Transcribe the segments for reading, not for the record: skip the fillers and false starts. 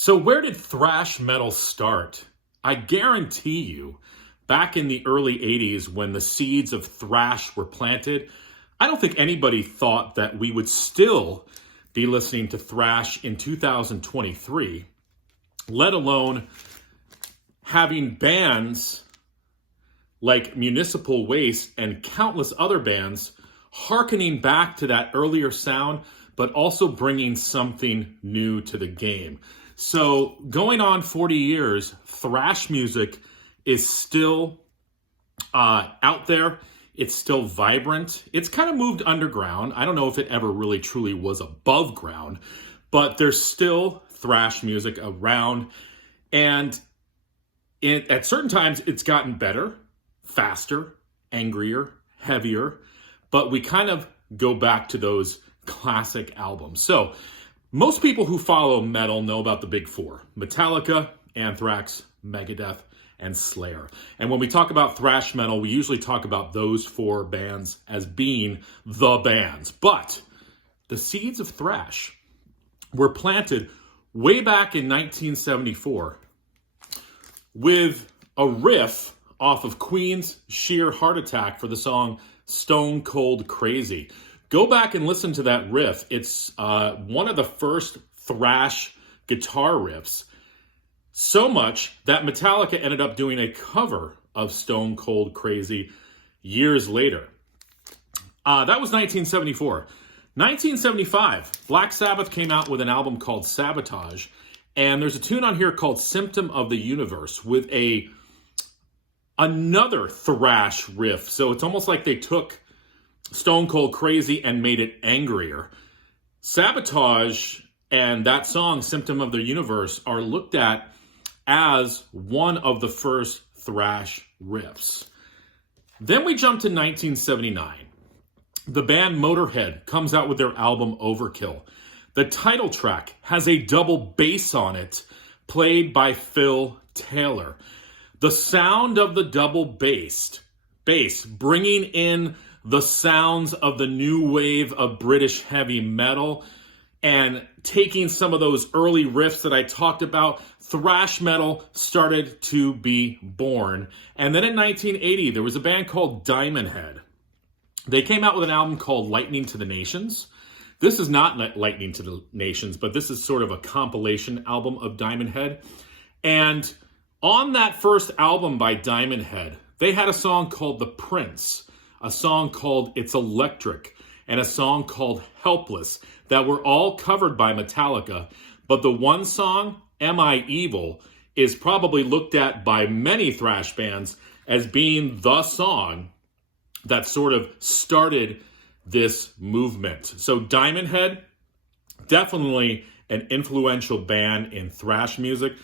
So where did thrash metal start? I guarantee you, back in the early 80s when the seeds of thrash were planted, I don't think anybody thought that we would still be listening to thrash in 2023, let alone having bands like Municipal Waste and countless other bands hearkening back to that earlier sound, but also bringing something new to the game. So going on 40 years, thrash music is still out there. It's still vibrant. It's kind of moved underground. I don't know if it ever really truly was above ground, but there's still thrash music around. And at certain times, it's gotten better, faster, angrier, heavier, but we kind of go back to those classic albums. So most people who follow metal know about the big four: Metallica, Anthrax, Megadeth, and Slayer. And when we talk about thrash metal, we usually talk about those four bands as being the bands. But the seeds of thrash were planted way back in 1974 with a riff off of Queen's Sheer Heart Attack for the song Stone Cold Crazy. Go back and listen to that riff. It's one of the first thrash guitar riffs. So much that Metallica ended up doing a cover of Stone Cold Crazy years later. That was 1974. 1975, Black Sabbath came out with an album called Sabotage. And there's a tune on here called Symptom of the Universe with another thrash riff. So it's almost like they took Stone Cold Crazy and made it angrier. Sabotage and that song, Symptom of the Universe, are looked at as one of the first thrash riffs. Then we jump to 1979. The band Motorhead comes out with their album Overkill. The title track has a double bass on it, played by Phil Taylor. The sound of the double bass bringing in the sounds of the new wave of British heavy metal and taking some of those early riffs that I talked about, thrash metal started to be born. And then in 1980, there was a band called Diamond Head. They came out with an album called Lightning to the Nations. This is not Lightning to the Nations, but this is sort of a compilation album of Diamond Head. And on that first album by Diamond Head, they had a song called The Prince, a song called It's Electric, and a song called Helpless that were all covered by Metallica. But the one song, Am I Evil, is probably looked at by many thrash bands as being the song that sort of started this movement. So Diamond Head, definitely an influential band in thrash music.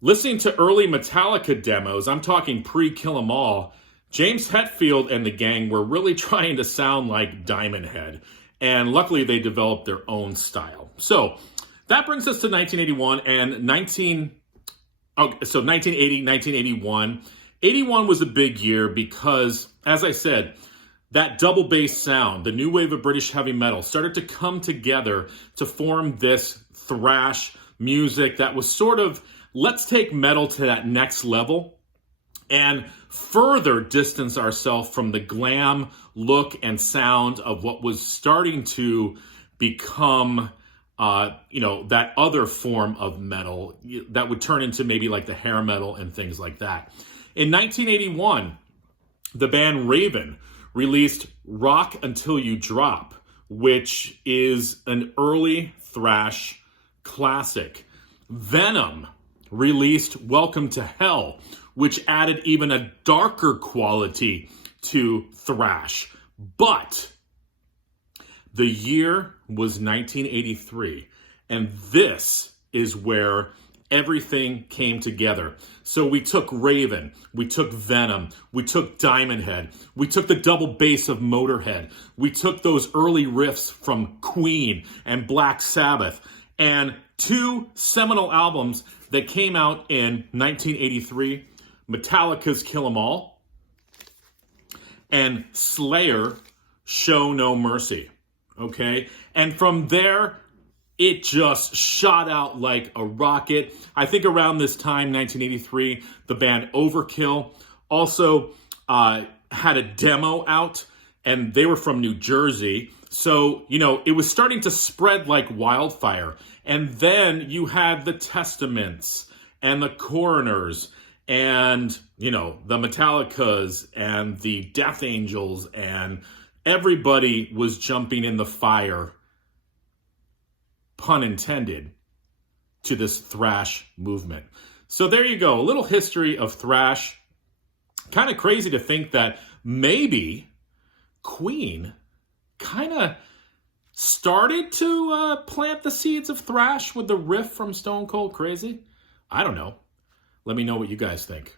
Listening to early Metallica demos, I'm talking pre-Kill 'Em All, James Hetfield and the gang were really trying to sound like Diamond Head. And luckily they developed their own style. So that brings us to 1981 and 1980, 1981. 81 was a big year because, as I said, that double bass sound, the new wave of British heavy metal, started to come together to form this thrash music that was sort of, let's take metal to that next level and further distance ourselves from the glam look and sound of what was starting to become, that other form of metal that would turn into maybe like the hair metal and things like that. In 1981, the band Raven released Rock Until You Drop, which is an early thrash classic. Venom released Welcome to Hell, which added even a darker quality to thrash. But the year was 1983, and this is where everything came together. So we took Raven, we took Venom, we took Diamond Head, we took the double bass of Motorhead, we took those early riffs from Queen and Black Sabbath, and two seminal albums that came out in 1983, Metallica's Kill 'Em All and Slayer, Show No Mercy. Okay? And from there, it just shot out like a rocket. I think around this time, 1983, the band Overkill also had a demo out, and they were from New Jersey. So, it was starting to spread like wildfire. And then you had the Testaments and the Coroners and, the Metallicas and the Death Angels, and everybody was jumping in the fire, pun intended, to this thrash movement. So there you go, a little history of thrash. Kind of crazy to think that maybe Queen kind of started to plant the seeds of thrash with the riff from Stone Cold Crazy. I don't know. Let me know what you guys think.